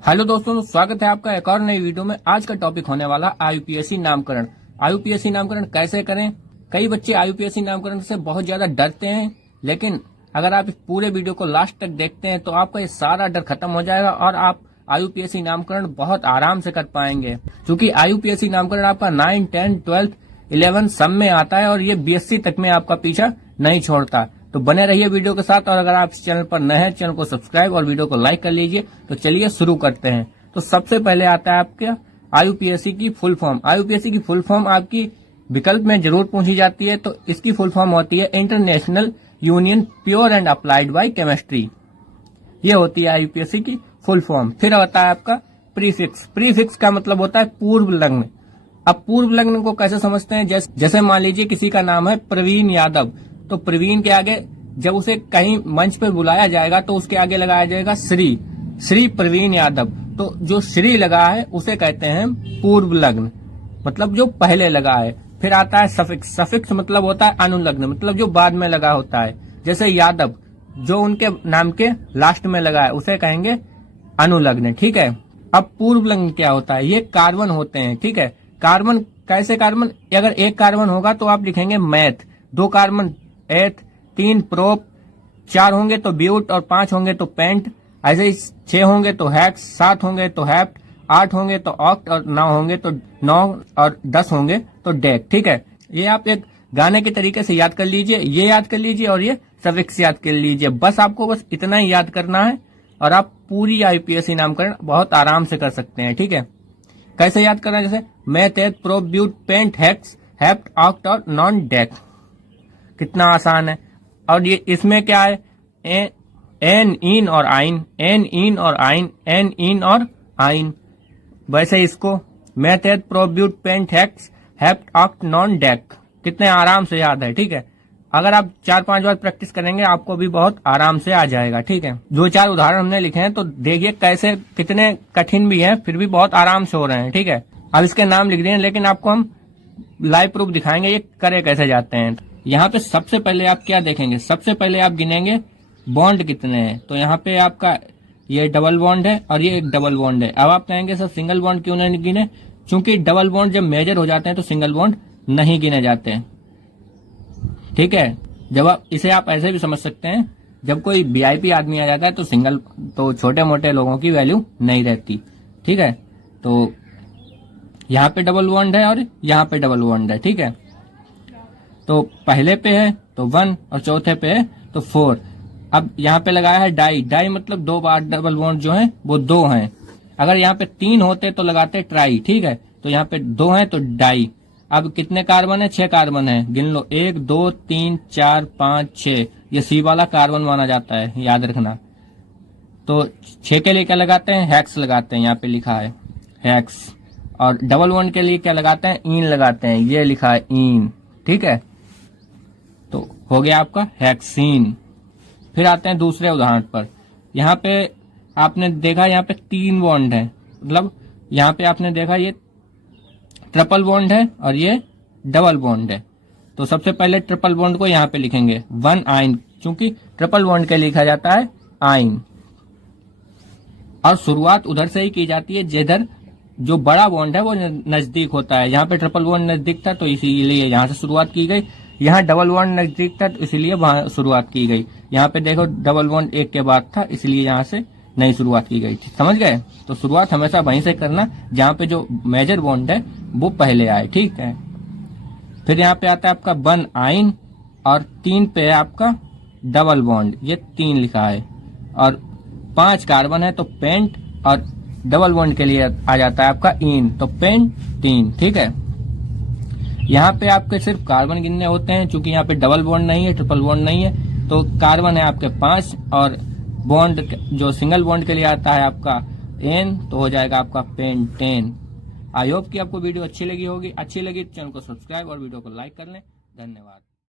Hello दोस्तों, स्वागत है आपका एक और नई वीडियो में। आज का टॉपिक होने वाला आईयूपीएससी नामकरण। आईयूपीएससी नामकरण कैसे करें। कई बच्चे आईयूपीएससी नामकरण से बहुत ज्यादा डरते हैं, लेकिन अगर आप इस पूरे वीडियो को लास्ट तक देखते हैं तो आपका ये सारा डर खत्म हो जाएगा और आप आईयूपीएससी नामकरण बहुत आराम से कर पाएंगे। क्योंकि आईयूपीएससी नामकरण आपका 9, 10, 12, 11 सब में आता है और ये बीएससी तक में आपका पीछा नहीं छोड़ता। तो बने रहिए वीडियो के साथ, और अगर आप इस चैनल पर नए हैं चैनल को सब्सक्राइब और वीडियो को लाइक कर लीजिए। तो चलिए शुरू करते हैं। तो सबसे पहले आता है आपके आईयूपीएससी की फुल फॉर्म। आईयूपीएससी की फुल फॉर्म आपकी विकल्प में जरूर पूछी जाती है। तो इसकी फुल फॉर्म होती है international union pure and applied by chemistry. ये होती है आईयूपीएससी की फुल फॉर्म। फिर आता है आपका प्रीफिक्स। प्रीफिक्स का मतलब होता है पूर्व लग्न। अब पूर्व लग्न को कैसे समझते हैं, जैसे मान लीजिए किसी का नाम है प्रवीण यादव, तो प्रवीण के आगे जब उसे कहीं मंच पे बुलाया जाएगा तो उसके आगे लगाया जाएगा श्री प्रवीण यादव। तो जो श्री लगा है उसे कहते हैं पूर्व लग्न, मतलब जो पहले लगा है। फिर आता है सफिक्स। सफिक्स मतलब होता है अनुलग्न, मतलब जो बाद में लगा होता है। जैसे यादव जो उनके नाम के लास्ट में लगा है उसे कहेंगे अनुलग्न। ठीक है। अब पूर्व लग्न क्या होता है, ये कार्बन होते हैं। ठीक है। कार्बन कैसे कार्बन, अगर एक कार्बन होगा तो आप लिखेंगे मैथ, 2 कार्बन एथ, 3 प्रोप, 4 होंगे तो ब्यूट और 5 होंगे तो पेंट, ऐसे ही 6 होंगे तो हैक्स, 7 होंगे तो हैप्ट, 8 होंगे तो ऑक्ट और 9 होंगे तो 9 और 10 होंगे तो डेक। ठीक है। ये आप एक गाने के तरीके से याद कर लीजिए, ये याद कर लीजिए और ये सफिक्स याद कर लीजिए। बस आपको बस इतना ही याद करना है और आप पूरी आईयूपीएससी नामकरण बहुत आराम से कर सकते हैं। ठीक है। कैसे याद करना है, जैसे meth, eth, prop, but, pent, hex, hept, oct और नॉन डेक। कितना आसान है। और ये इसमें क्या है, एन, इन और आइन, एन, इन और आइन, एन, इन और आइन। वैसे इसको meth, eth, prop, but, pent, hex, hept, oct, non dec कितने आराम से याद है। ठीक है। अगर आप 4-5 बार प्रैक्टिस करेंगे आपको भी बहुत आराम से आ जाएगा। ठीक है। 2-4 उदाहरण हमने लिखे हैं तो देखिए कैसे कितने कठिन भी हैं फिर भी बहुत आराम से हो रहे हैं। ठीक है। अब इसके नाम लिख दिए, लेकिन आपको हम लाइव प्रूफ दिखाएंगे ये करे कैसे जाते हैं। यहाँ पे सबसे पहले आप क्या देखेंगे, सबसे पहले आप गिनेंगे बॉन्ड कितने हैं। तो यहाँ पे आपका ये डबल बॉन्ड है और ये एक डबल बॉन्ड है। अब आप कहेंगे सर सिंगल बॉन्ड क्यों नहीं गिने, क्योंकि डबल बॉन्ड जब मेजर हो जाते हैं तो सिंगल बॉन्ड नहीं गिने जाते हैं। ठीक है। जब आप इसे आप ऐसे भी समझ सकते हैं, जब कोई वीआईपी आदमी आ जाता है तो छोटे मोटे लोगों की वैल्यू नहीं रहती। ठीक है। तो यहाँ पे डबल बॉन्ड है और यहाँ पे डबल बॉन्ड है। ठीक है। तो पहले पे है तो 1 और चौथे पे है तो 4। अब यहाँ पे लगाया है डाई। डाई मतलब 2 बार डबल बॉन्ड जो है वो 2 हैं। अगर यहाँ पे 3 होते तो लगाते ट्राई। ठीक है। तो यहाँ पे 2 हैं तो डाई। अब कितने कार्बन है, 6 कार्बन है, गिन लो 1, 2, 3, 4, 5, 6। ये सी वाला कार्बन माना जाता है, याद रखना। तो 6 के लिए क्या लगाते हैं, हैक्स लगाते हैं, यहाँ पे लिखा है हैक्स। और डबल बॉन्ड के लिए क्या लगाते हैं, इन लगाते हैं, ये लिखा है इन। ठीक है। तो हो गया आपका हेक्सीन। फिर आते हैं दूसरे उदाहरण पर। यहाँ पे आपने देखा यहाँ पे 3 बॉन्ड है, मतलब यहाँ पे आपने देखा ये ट्रिपल बॉन्ड है और ये डबल बॉन्ड है। तो सबसे पहले ट्रिपल बॉन्ड को यहाँ पे लिखेंगे 1 आइन, क्योंकि ट्रिपल बॉन्ड के लिखा जाता है आइन। और शुरुआत उधर से ही की जाती है जिधर जो बड़ा बॉन्ड है वो नजदीक होता है। यहाँ पे ट्रिपल बॉन्ड नजदीक था तो इसीलिए यहाँ से शुरुआत की गई। यहाँ डबल बॉन्ड नजदीक था तो इसलिए वहां शुरुआत की गई। यहाँ पे देखो डबल बॉन्ड एक के बाद था इसलिए यहाँ से नहीं शुरुआत की गई। समझ गए। तो शुरुआत हमेशा वहीं से करना जहाँ पे जो मेजर बॉन्ड है वो पहले आए। ठीक है। फिर यहाँ पे आता है आपका 1 आइन और 3 पे है आपका डबल बॉन्ड, ये 3 लिखा है। और 5 कार्बन है तो पेंट, और डबल बॉन्ड के लिए आ जाता है आपका इन, तो पेंट 3। ठीक है। यहाँ पे आपके सिर्फ कार्बन गिनने होते हैं, क्योंकि यहाँ पे डबल बॉन्ड नहीं है, ट्रिपल बॉन्ड नहीं है। तो कार्बन है आपके 5 और बॉन्ड जो सिंगल बॉन्ड के लिए आता है आपका एन, तो हो जाएगा आपका पेंटेन। आई होप कि आपको वीडियो अच्छी लगी होगी। अच्छी लगी तो चैनल को सब्सक्राइब और वीडियो को लाइक कर लें। धन्यवाद।